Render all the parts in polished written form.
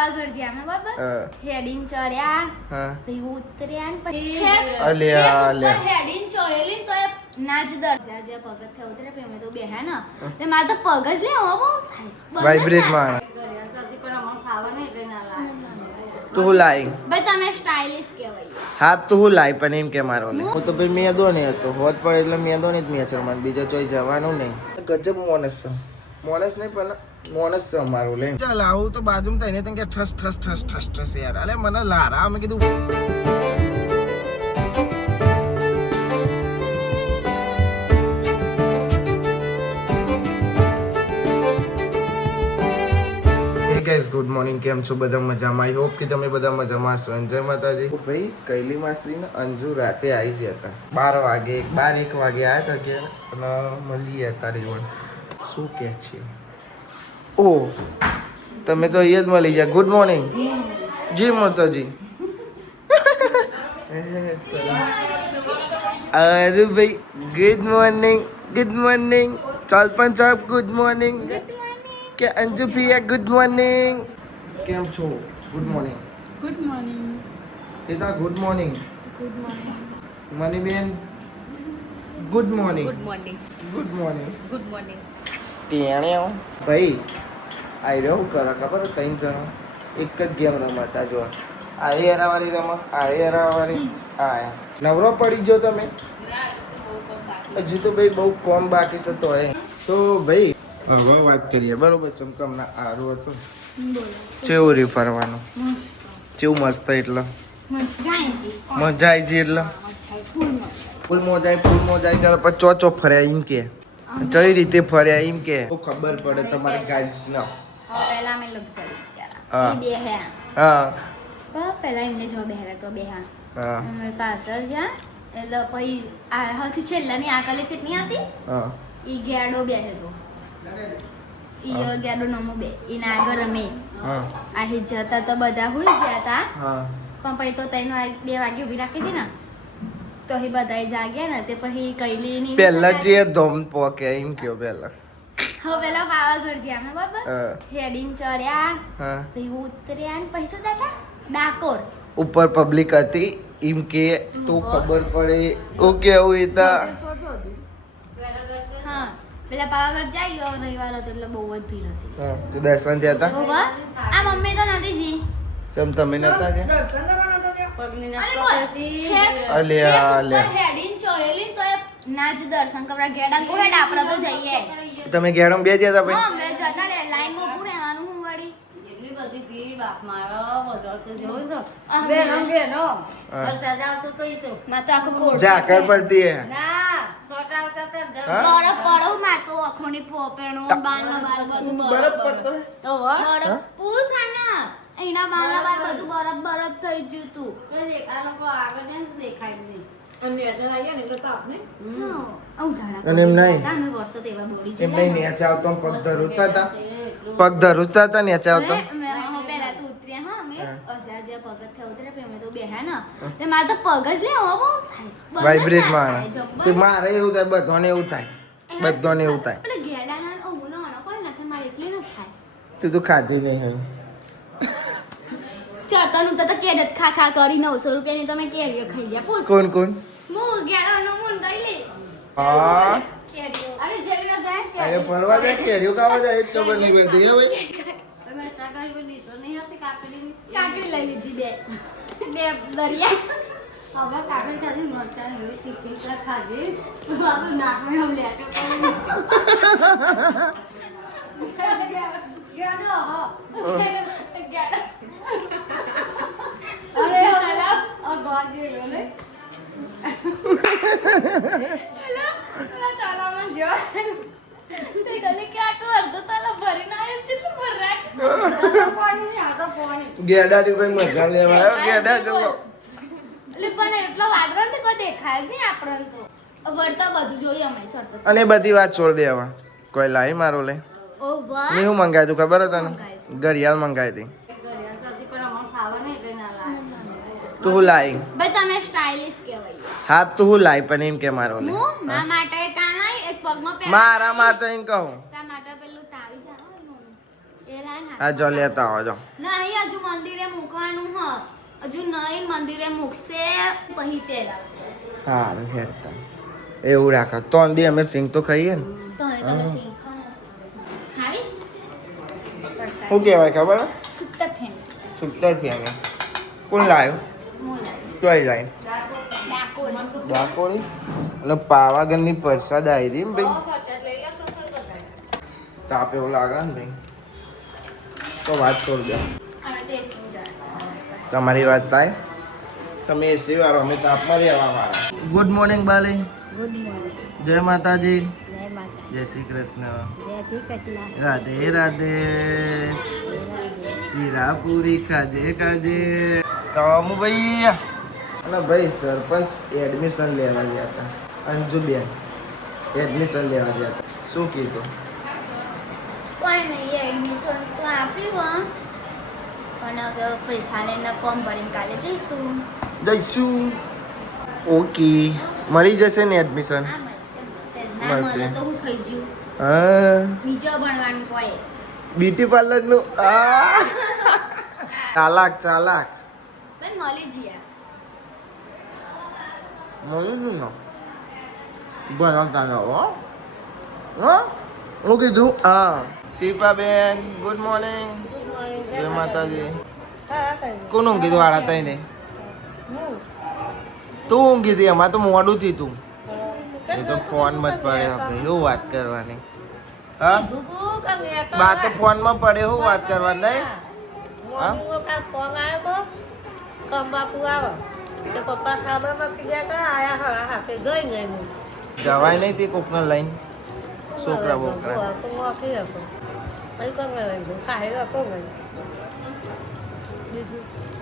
પાવાગઢ જ્યાં અમે બરાબર હેડીને ચડ્યા પછી ઉતર્યા ને પછી હેડીને ચડેલી તો ના જ દરજા જે પગત થયા ઉતરે પછી અમે તો બેહ્યા ને તે મારે તો પગ જ લે બહુ થાય વાઇબ્રેટ માં તું લાઈ ભાઈ તમે સ્ટાઇલિશ કહેવાય હા તું લાઈ પણ એમ કે મારો લે હું તો ભાઈ મેદો ને હતો હોત પડે એટલે મેદો ને જ મેચર માં બીજો ચોઈ જવાનું નહીં ગજબ મોનસ છે મોનસ નહીં પણ મોનસ છે મારું લે ચાલ આવું તો બાજુમાં થઈને તને કે ઠસ ઠસ ઠસ ઠસ ઠસ યાર અલે મને લારા મેં કીધું ગાઈસ ગુડ મોર્નિંગ કેમ છો બધા મજામાં આઈ હોપ કે તમે બધા મજામાં હશો જય માતાજી ભાઈ કૈલી માસી ને અંજુ રાતે આવી ગયા હતા 12 વાગે 1 વાગે આવ્યા હતા કે અને મળી હતા રેવણ શું કે છે ઓ તમે તો અહીંયા જ મળી ગયા ગુડ મોર્નિંગ જી માતાજી અરે ભાઈ ગુડ મોર્નિંગ ચાલ પણ સાહેબ ગુડ મોર્નિંગ કે અંજુ ભૈયા ગુડ મોર્નિંગ કેમ છો ગુડ મોર્નિંગ પિતા ગુડ મોર્નિંગ મની બેન ગુડ મોર્નિંગ ટેણે ભાઈ આઈ રહ્યો કરો ખબર ત્રણ જણો એક જ ગેમ રમતા જો આરે હરાવાળી હરાવાળી આ નવરો પડી ગયો તમે હજી તો ભાઈ બહુ કોમ બાકી છે તો ભાઈ હવે વાત કરીએ બરોબર ચમકમના આરું હતું કેવું રહ્યું ફરવાનું કેવું મસ્ત એટલે મજા આવી ગઈ એટલે ફૂલ મોજાય ત્યારે પછી ચો ફર્યા એમ કે કઈ રીતે ફર્યા એમ કે ખબર પડે તમારે ગાઈસ ના પહેલા અમે લક્ઝરી હા હા પહેલા એમને જો બેહરા તો બેહા અમે પાછળ જ્યાં એટલે પછી આ હથી છેલ્લાની આ કલે સીટ નહીં આવતી ઈ ગેડો બેહે તો ઈ ગેડો નમો બે ઈના આગળ અમે આહી જતા તો બધા હુઈ જતા પણ પછી તો 2 વાગે ઊભી રાખી દી ને તો હી બધાય જાગ્યા ને તે પછી કૈલીની પહેલા જે ધોમ પોકે એમ કયો પહેલા પેલા પાવાગઢ જ્યાં અમે બરાબર હેડીને ચડ્યા પછી ઉતર્યા ને પછી શું હતા ડાકોર ઉપર પબ્લિક હતી એમ કે તો ખબર પડે ઓકે એવું હતા હા પેલા પાવાગઢ જાય રવિવાર હતો એટલે બહુ જ ભીડ હતી તો દર્શન થયા હતા આ મમ્મી તો નથી જી ચમ તમે નતા કે હેડીને ચડેલી તો ના જ દર્શન કરવા ગેડા કોહેડ આપણે તો જઈએ તમે ગેડમ બે જતા ભાઈ હા મે જતા રે લાઈન માં ઉભું રહેવાનું હું વળી એટલી બધી ભીડ બાપ મારો બધો તો જોઈ તો બેનો સજાવતો તો ઈ તો માં તો આખો કોર્સ જાકર પડતી હે ના સોટાવતા તો બરફ પડો માં તો અખોની પોપેણો બાલ બધું બરફ પડતો તો બરફ પૂછાના એના બાલ બધું બરફ થઈ ગયું તું આ લોકો આગળ ને દેખાય નહીં અને એમ નહીં અમે વર્તો તેવા બોડી એમ નહીં નેચા આવતો પગ ધરુતા હતા નેચા આવતો પેલા તો ઉતર્યા હા અમે 1000 જે પગત થયા ઉતરે પછી અમે તો બેહ્યા ને તે મારે તો પગ જ લે બહુ થાય વાઇબ્રેટ માં તે મારે એવું થાય બધાને એવું થાય પેલા ગેડાના ઓનો કોઈ નથી મારે એટલે ન થાય તું તો ખાધી નહીં હોય ચડતાનું તો કેડ જ ખા કરી 900 રૂપિયાની તમે કેરીઓ ખાઈ ગયા પૂછ કોણ હું ગેડાનો મું દઈ લે હા કેરીઓ અરે જેવી જાય અરે ફરવા જાય કેરીઓ ખાવા જાય જ ખબર નહીં પડતી હે ભાઈ તમે સાગર બની સો નહીં હતી કાકડી લઈ લીધી બે દરિયા હવે કાકડી ખાધી મરતા એવી તીખી ખાધી બાબુ નાકમાં હમ લેકે અરે આ ગાડી લે હેલો તાલામાં જો તે કલે કે આટો અડધો તાલા ભરીને આવ્યો છે તો ભરાક પાણી આ તો પાણી ગેડાની ભાઈ મજા લેવા આવ્યો ગેડા જો એટલે પણ એટલો વાદળો ને કોઈ દેખાય નહીં આપણને તો વળતા બધું જોઈએ અમે ચડતા અને બધી વાત છોડ દેવા કોઈ લાઈ મારો લે ઓ વાહ મેં હું મંગાવ્યું તું ખબર હતા ને ઘડિયાળ મંગાવી હતી તું લાઈ ભાઈ તમે સ્ટાઇલિશ કહેવાય હા તું લાઈ પણ એમ કે મારો લે હું મા માટે કાના એક પગમાં પહેર મારા માટે એમ કહું તા માટે પેલું તાવી જાવ એ લાઈન આ જો લેતા આવો જો નહીં હજુ નહીં મંદિરે મૂકશે પછી પહેરાવશે. હારું હેડતા એવું રાખો તો અંદી અમે સિંગ તો ખાઈએ ને. તો હવે તમે સિંગ ખાઈશ શું કહેવાય ખબર? સુત્તર ફેન સુતર ફેંગે. કોણ લાવ્યો? મોલા ચોઈ લાઈન ડાકોર ડાકોરી એટલે પાવાગઢની પ્રસાદ આવી હતી ને ભાઈ. તાપ એવું લાગે ને ભાઈ તો વાત છોડ દો. અમે તો એસી જાય. તમારી વાત થાય. તમે એસી વાળો અમે તાપમાં રહેવા વાળા. ગુડ મોર્નિંગ બાલી. Good morning. જય માતાજી. જય માતા. જય શ્રી કૃષ્ણ. જય શ્રી કૃષ્ણ. રાધે રાધે. શીરાપુરી ખાજે ખાજે. કામુ ભાઈ અને ભાઈ સરપંચ એડમિશન લેવા ગયા હતા. અંજુબેન એડમિશન લેવા ગયા હતા. શું કીધું? કોઈ નહીં એડમિશન તો આપ્યું પણ હવે પૈસા લઈને ફોર્મ ભરીને કાલે જઈશું. જઈશું. ઓકે મળી જશે ને એડમિશન? હા મળશે ના મળશે. મળે તો હું થઈ ગયું હા બીજો ભણવાનું કોઈ બ્યુટી પાર્લરનું ચાલાક ચાલાક પણ મળી જઈએ. મળી ગયું ને ભણતા ન હો. હું કીધું હા શિલ્પાબેન ગુડ મોર્નિંગ. જય માતાજી. કોણ ઊંઘી તું આડા તઈને? તું ઊંઘી હતી એમાં તો મોડું થી તું. એ તો ફોન માં જ પડ્યો ભાઈ શું વાત કરવાની. હા બા તો ફોન માં પડે શું વાત કરવાની નહીં. હા ફોન આવ્યો કંબાપુ આવે તો પપ્પા ખાવામાં પીડ્યા હતા આયા હળા હાથે ગઈ ગઈ હું જવાય નહીં તે કોકને લઈને છોકરા બોકરા.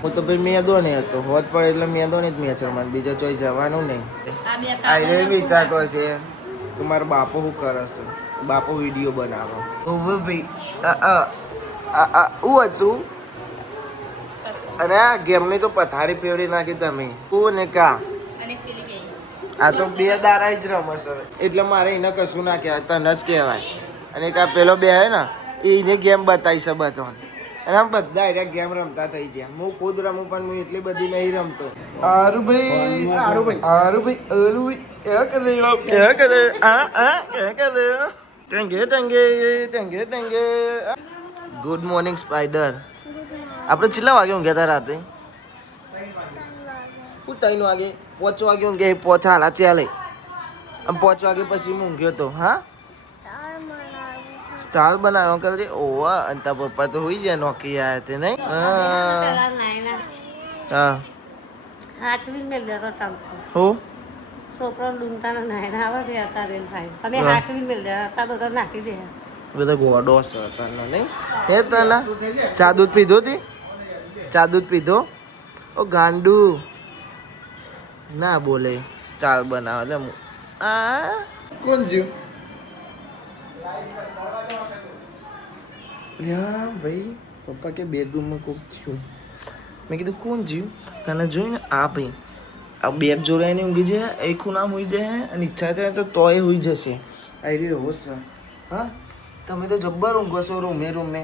હું તો ભાઈ મેદો ને હતો હોત પડે એટલે મેદો ને જ મેચરમાં બીજો ચોઈ જવાનું નહીં. આઈ વિચારતો હશે કે મારો બાપો શું કરે છે. બાપો વિડીયો બનાવો. હવે ભાઈ હું હતું અને આ ગેમની તો પથારી ફેવરી નાખી તમે. તું ને કા અને પેલી ગઈ આ તો બે દારા જ રમસ હવે એટલે મારે એને કશું ના કહેવાય તને જ કહેવાય. અને કા પેલો બે હે ને એને ગેમ બતાવી છે બધાને અને આમ બધા એટલે ગેમ રમતા થઈ ગયા. હું ખુદ રમું પણ હું એટલી બધી નહીં રમતો. આરું ભાઈ આરું ભાઈ આરું ભાઈ આરું ભાઈ એ કરે એ કરે તંગે તંગે તંગે તંગે. Good morning spider. આપણે કેટલા વાગે ઊંઘ્યા હતા રાતે? હું 3 વાગે 5 વાગે ઊંઘ્યા. 5 હાલા ચાલે આમ 5 વાગે પછી હું ઊંઘ્યો હતો. હા સ્ટાર બનાવ્યો કરે. ઓવા અને તારા પપ્પા તો હોઈ જાય નોકી આવ્યા તે નહીં. હા હાથવી મેળ દેતો ટમકો હું છોકરો લૂંટાનો નાયના આવે છે અત્યારે સાહેબ અમે હાથવી મેળ દેતા બધા નાખી દે બધા ગોડો છે તને નહીં. હે તને ચા દૂધ પીધો તી? ચા દૂધ પીધો? ઓ ગાંડુ ના બોલે. સ્ટાર બનાવે લે આ કોણ જ્યું? ભાઈ પપ્પા કે બેડરૂમમાં કોક થયું. મેં કીધું કોણ જ્યું? તને જોઈને આ ભાઈ આ બેડ જોડાઈને ઊંઘી જાય એ ખૂણામાં હોઈ જાય અને ઈચ્છા થાય તો તોય હોઈ જશે. આવી રહ્યો એવો છે. હા તમે તો જબ્બર ઊંઘો છો રૂમે રૂમે.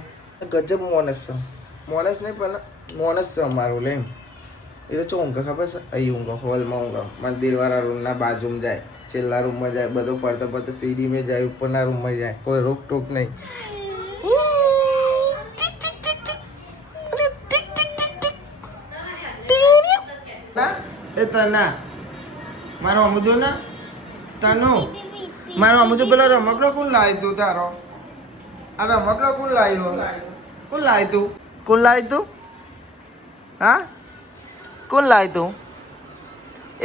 ગજબ મોનસ છે. મોનસ નહીં પણ મોનસ છે અમારું લે. એ તો ચો ઊંઘે ખબર છે? અહીં ઊંઘો હોલમાં ઊંઘો. મંદિરવાળા રૂમના બાજુમાં જાય છેલ્લા રૂમમાં જાય બધો પડતા પડતા સીડીમાં જાય ઉપરના રૂમમાં જાય કોઈ રોકટોક નહીં. ના એ તના મારો અમુજો ના તનો મારો અમુજો પેલો રમકડો કોણ લાવી તું તારો? આ રમકડો કોણ લાવ્યો? કોણ લાવી તું? કોણ લાવી તું? હા કોણ લાવી તું?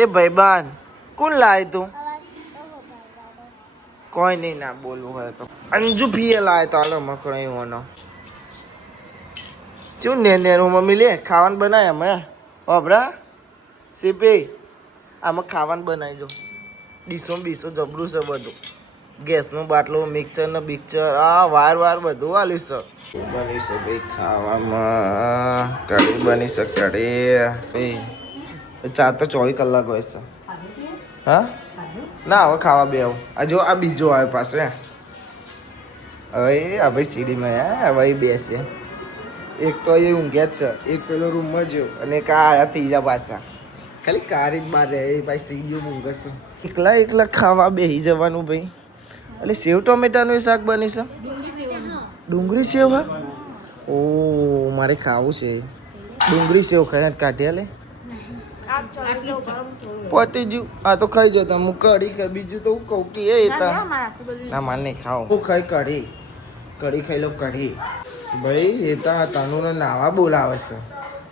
એ ભાઈબાન કોણ લાવી તું? કોઈ નહીં ના બોલવું હોય તો અંજુ ફીએ લાવે તો આ રમકડો એવાનો શું ને મમ્મી લે ખાવાનું બનાય અમે ઓબરા સીપી આમાં ખાવાનું બનાવી દો. ડીશો બીસો જબરું છે બધું. ગેસનું બાટલું મિક્સર ને બિક્ચર આ વાર બધું આલ્યું છે. બની છે ભાઈ ખાવામાં કઢી બની છે કઢી. ચા તો 24 કલાક હોય છે. હા ના હવે ખાવા બે આવું. આ જો આ બીજો આવે પાસે હવે આ ભાઈ સીડીમાં હવે બેસે એક તો એ ઊંઘ્યા જ છે, એક પેલો રૂમમાં જ્યો અને એક આ આયા ત્રીજા પાછા. ખાલી કારી જ બહાર રહે ભાઈ સીડીઓ ઊંઘે છે. એકલા એકલા ખાવા બેસી જવાનું ભાઈ. એટલે સેવ ટોમેટાનું શાક બની છે. ડુંગળી સેવ હા. ઓ મારે ખાવું છે ડુંગળી સેવ ખાય કાઢ્યા લે પતી જ્યું. આ તો ખાઈ જતા હું કઢી ખાઈ બીજું તો હું કહું કે એ હતા ના મારે નહીં ખાવ હું ખાઈ કઢી ખાઈ લો કઢી. ભાઈ એ તો તનુને નાવા બોલાવે છે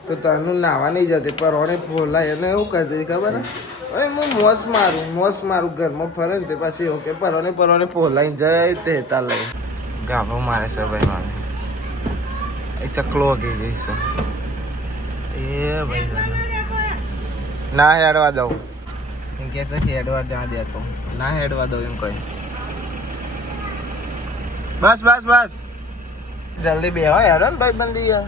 તો તનુ નાવા નહીં જતી પરોને ફોલાય અને એવું કરતી ખબર ને હવે હું મોસ મારું ઘરમાં ફરે ને તે પાછી એવું કે પરોને ફોલાઈને જાય તે તા લઈ ગાભો મારે છે ભાઈ મારે એ ચકલો ગઈ ગઈ છે એ ભાઈ ના હેડવા દઉં એમ કે છે હેડવા ત્યાં દેતો ના હેડવા દઉં એમ કહી બસ જલ્દી બે હો યાર ભાઈ બંધી યાર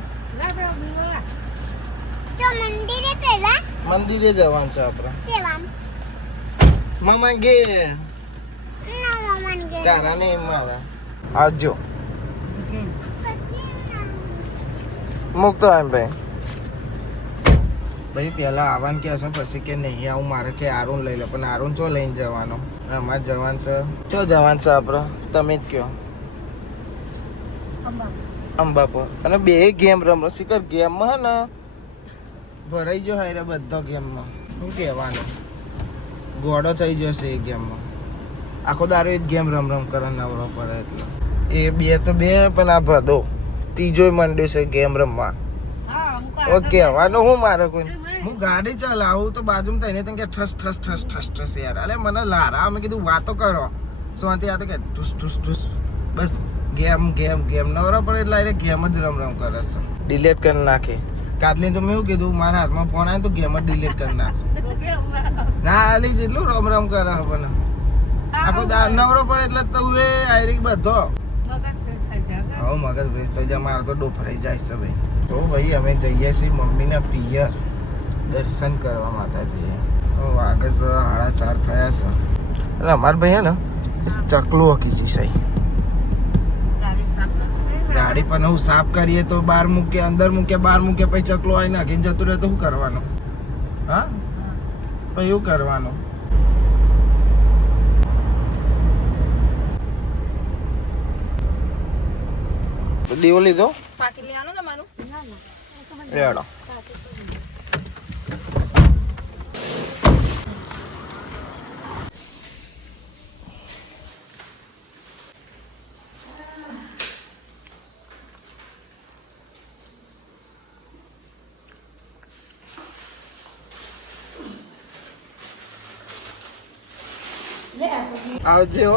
મંદિરે જવાનું છે આપણે મામા ગે તારા ને મારા આવજો મૂકતો એમ ભાઈ પહેલા આવવાનું કે હશે પછી કે નહીં આવું મારે કે આરુન લઈ લે પણ આરુન ચો લઈને જવાનો અમારે જવાનું છે ચો જવાનું છે આપણે તમે જ કહો અંબાપુર અને બે ગેમ રમો શીખર ગેમમાં હે ને ભરાઈ ગયો હારે બધા ગેમમાં શું કહેવાનું ગોડો થઈ જશે એ ગેમમાં આખો દારો એ જ ગેમ રમ કરે નવરો પડે એટલે એ બે તો બે પણ આ ભદો ત્રીજો મંડ્યો છે ગેમ રમવા કહેવાનું હું મારે કોઈ હું ગાડી ચલાવું તો બાજુમાં થઈને તને કે ઠસ યાર અલે મને લારા અમે કીધું વાતો કરો શાંતિ આ તો કે ઠુસ બસ ગેમ નવરા પડે એટલે ગેમ જ રમ કરે છે ડિલેટ કરી નાખી કાટલી તો મેં એવું કીધું મારા હાથમાં ફોન આવે તો ગેમ જ ડિલીટ કરી નાખે ના આલી જેટલું રમ કરે પણ આખો નવરો પડે એટલે તો એ આયરી બધો હવે મગજ ભ્રેશ થઈ જાય મારે તો ડોફરાઈ જાય છે ભાઈ તો ભાઈ અમે જઈએ છીએ મમ્મીના પિયર દર્શન કરવા માતાજીએ વાગે છે 4:30 થયા છે એટલે અમારા ભાઈ હે ને ચકલું હકી છે ગાડી પણ હું સાફ કરીએ તો બહાર મૂકીએ અંદર મૂકીએ બહાર મૂકીએ પછી ચકલો આવી નાખીને જતું રહે તો શું કરવાનું હા પછી એવું કરવાનું દીવો લીધો રેડો આવજો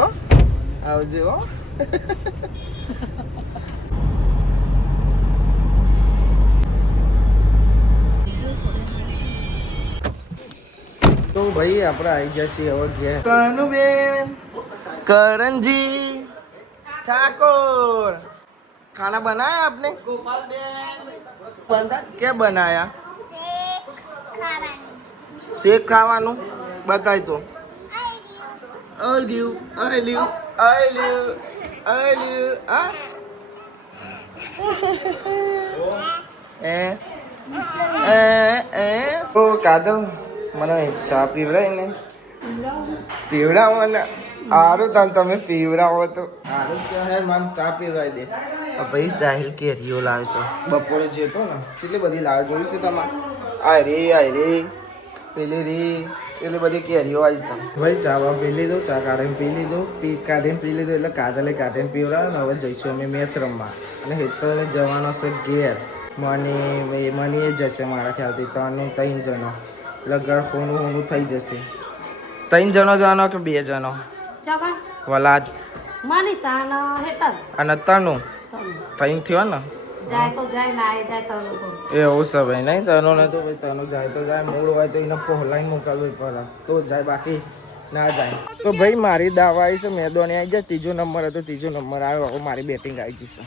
તો ભાઈ આપણે આવી જશે હવે ઘેર કાનુબેન કરણજી ઠાકોર खाना बनाया आपने बंदा क्या बनाया शेक खाવાનું બતાય તો I live ah ઓ કાદવ મને ચા પીવડાય ને પીવડાવો ને સારું તમે પીવડાવો તો સારું કે મને ચા પીવડાવી દે ભાઈ સાહિલ કેરીઓ લાવે છે બપોરે જેતો ને કેટલી બધી લાવે જોયું છે તમારે આય રે પેલી રે એટલે બધી કેરીઓ આવી છે ભાઈ ચાવા પી લીધો ચા કાઢીને પી લીધો પી લીધો એટલે કાજલે કાઢીને પીવડાવે ને હવે જઈશું અમે મેચ રમવા અને હેતલને જવાનો છે ઘેર મની એ જશે મારા ખ્યાલથી 3 જણો એટલે ઘર હોનું થઈ જશે 3 જણો જવાનો કે 2 જણો વલાદ અને તનુ 3 થયો ને એવું છે ભાઈ નહીં તનો ને તો ભાઈ તનો જાય તો જાય મૂળ હોય તો એને પહોલાઈ મોકલવું પડે તો જાય બાકી ના જાય તો ભાઈ મારી દાવા આવી છે મેદોની આવી જાય 3જો નંબર હતો 3જો નંબર આવ્યો હવે મારી બેટિંગ આવી જશે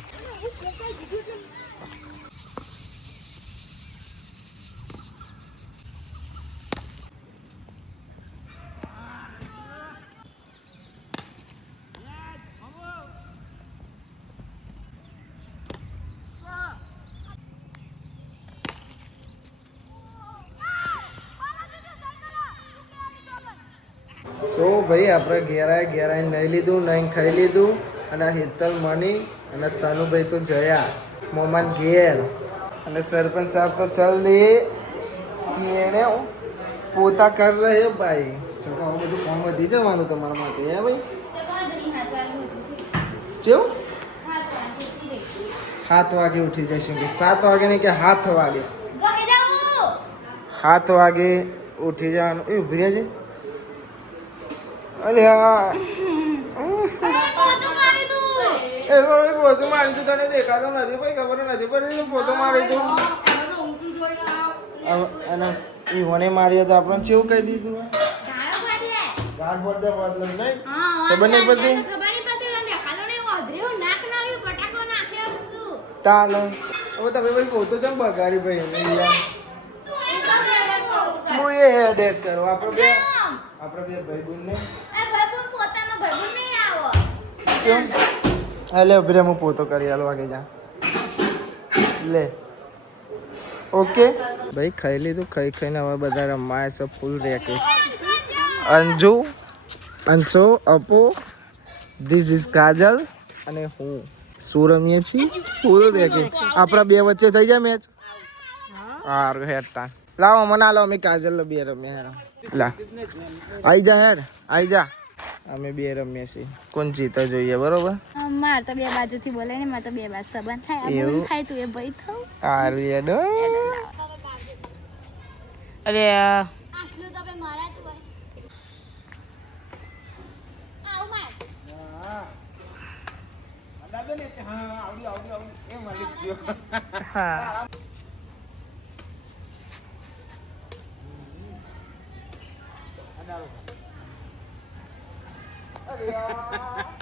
સો ભાઈ આપણે ઘેરાય નહીં લીધું નહીં ખાઈ લીધું અને હેતલ મની અને તનુભાઈ તો જયા મોમાન ઘેર અને સરપંચ સાહેબ તો ચલ દે એને પોતા કર રહે ભાઈ ચલો બધું કામ વધી જવાનું તમારા માટે હે ભાઈ કેવું 7 વાગે ઉઠી જઈશું કે 7 વાગે નહીં કે 7 વાગે 7 વાગે ઉઠી જવાનું એ ઉભી રહેજે અરે હા એ ભાઈ પોતું મારી તું તને દેખાતો નથી ભાઈ ખબર નથી પડી પોતું મારી તું અને ઈવોને માર્યો તો આપણને કેવું કહી દીધું ગાઢ પડદે બદલ નહીં ખબર નહીં પડતી તાલો હવે તમે ભાઈ પોતો કેમ બગાડી ભાઈ હું એ હેડેક કરો આપણે બે ભાઈ બુન ને લે ઉભી હું પોતો કરી હાલ વાગે જા લે ઓકે ભાઈ ખાઈ લીધું ખાઈને હવે બધા રમાય છે ફૂલ રેકે અંજુ અંશો અપો ધીસ ઇઝ કાજલ અને હું શું રમીએ છીએ ફૂલ રેકે આપણા બે વચ્ચે થઈ જાય મેચ હારું હેડતા લાવો મને લો અમે કાજલ બે રમીએ લા આઈ જા હેડ આઈ જા અમે બે રમીએ છીએ કોણ જીતે જોઈએ બરોબર માર તો બે બાજુથી બોલે ને માર તો બે બાજુ સંબંધ થાય એવું થાય તું એ ભાઈ થઉં હારું હેડ અરે આટલું તો બે મારાતું હોય આવ માર હા અરે